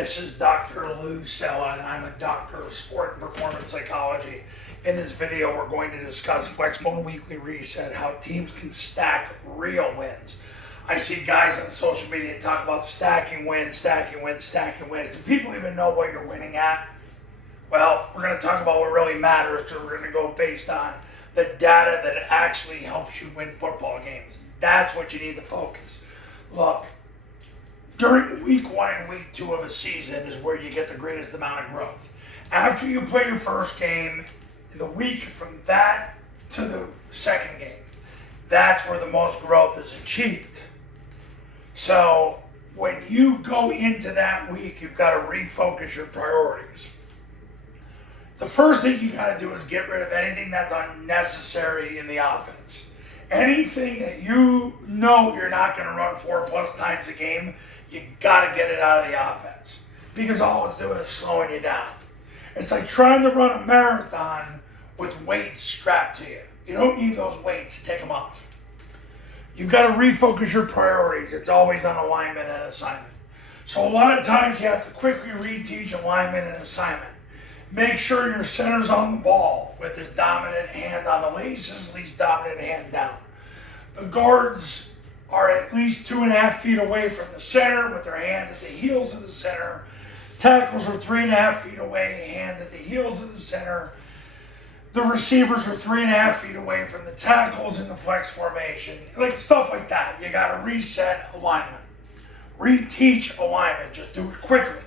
This is Dr. Lou Cella, and I'm a doctor of sport and performance psychology. In this video, we're going to discuss Flexbone Weekly Reset, how teams can stack real wins. I see guys on social media talk about stacking wins, stacking wins, stacking wins. Do people even know what you're winning at? Well, we're going to talk about what really matters, because we're going to go based on the data that actually helps you win football games. That's what you need to focus. Look, during week 1 and week 2 of a season is where you get the greatest amount of growth. After you play your first game, the week from that to the second game, that's where the most growth is achieved. So when you go into that week, you've got to refocus your priorities. The first thing you got to do is get rid of anything that's unnecessary in the offense. Anything that you know you're not going to run 4+ times a game, you got to get it out of the offense, because all it's doing is slowing you down. It's like trying to run a marathon with weights strapped to you. You don't need those weights. Take them off. You've got to refocus your priorities. It's always on alignment and assignment. So a lot of times you have to quickly reteach alignment and assignment. Make sure your center's on the ball with his dominant hand on the laces, least dominant hand down. The guards are at least 2.5 feet away from the center with their hand at the heels of the center. Tackles are 3.5 feet away, hand at the heels of the center. The receivers are 3.5 feet away from the tackles in the flex formation. Like stuff like that. You got to reset alignment. Reteach alignment. Just do it quickly.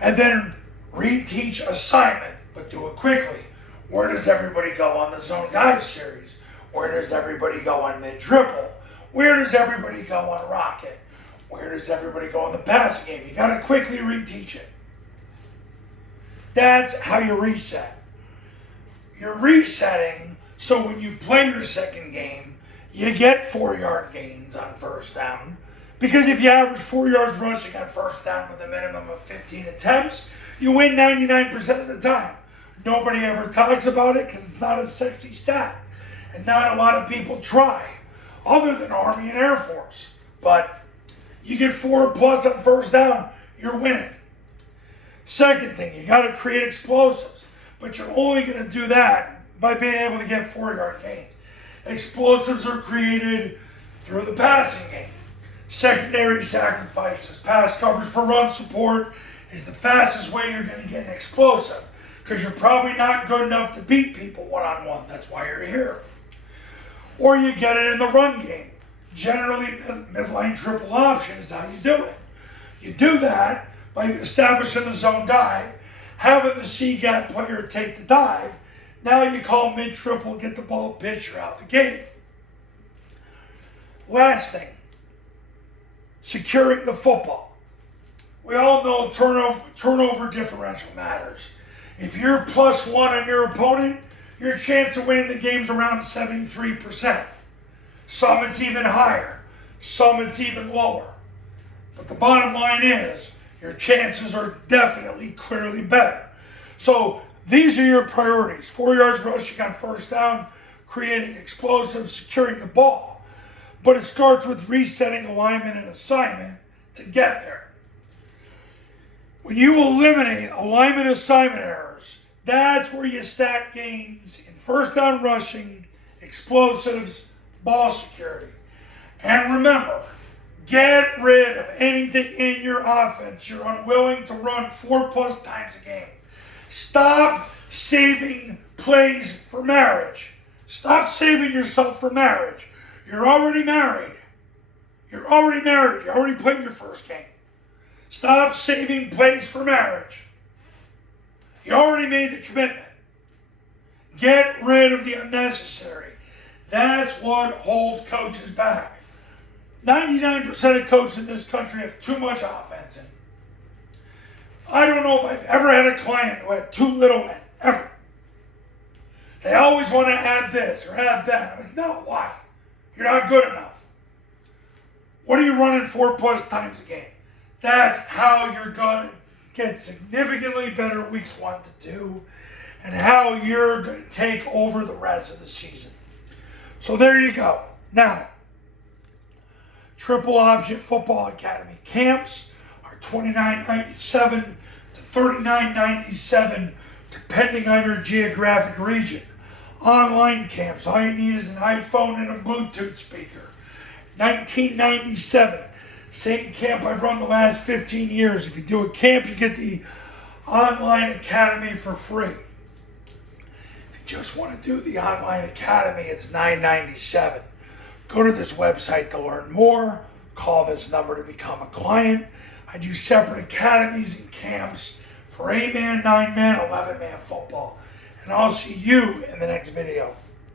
And then reteach assignment, but do it quickly. Where does everybody go on the zone dive series? Where does everybody go on mid-triple? Where does everybody go on rocket? Where does everybody go on the passing game? You got to quickly reteach it. That's how you reset. You're resetting so when you play your second game, you get 4-yard gains on first down. Because if you average 4 yards rushing on first down with a minimum of 15 attempts, you win 99% of the time. Nobody ever talks about it because it's not a sexy stat. And not a lot of people try, other than Army and Air Force. But you get 4+ on first down, you're winning. Second thing, you got to create explosives. But you're only going to do that by being able to get 4-yard gains. Explosives are created through the passing game. Secondary sacrifices, pass coverage for run support is the fastest way you're going to get an explosive, because you're probably not good enough to beat people one-on-one. That's why you're here. Or you get it in the run game. Generally, midline triple option is how you do it. You do that by establishing the zone dive, having the C-gap player take the dive. Now you call mid-triple, get the ball pitcher out the gate. Last thing, securing the football. We all know turnover differential matters. If you're +1 on your opponent, your chance of winning the game's around 73%. Some it's even higher. Some it's even lower. But the bottom line is, your chances are definitely clearly better. So these are your priorities. 4 yards rushing on first down, creating explosives, securing the ball. But it starts with resetting alignment and assignment to get there. When you eliminate alignment assignment errors, that's where you stack gains in first down rushing, explosives, ball security. And remember, get rid of anything in your offense you're unwilling to run 4+ times a game. Stop saving plays for marriage. Stop saving yourself for marriage. You're already married. You're already married. You already played your first game. Stop saving plays for marriage. You already made the commitment. Get rid of the unnecessary. That's what holds coaches back. 99% of coaches in this country have too much offense in. I don't know if I've ever had a client who had too little in, ever. They always want to add this or add that. I'm like, no, why? You're not good enough. What are you running 4+ times a game? That's how you're going to get significantly better weeks 1 to 2, and how you're going to take over the rest of the season. So there you go. Now, Triple Option Football Academy camps are $29.97 to $39.97, depending on your geographic region. Online camps, all you need is an iPhone and a Bluetooth speaker. $19.97. Same camp I've run the last 15 years. If you do a camp, you get the online academy for free. If you just want to do the online academy, it's $9.97. Go to this website to learn more. Call this number to become a client. I do separate academies and camps for 8-man, 9-man, 11-man football. And I'll see you in the next video.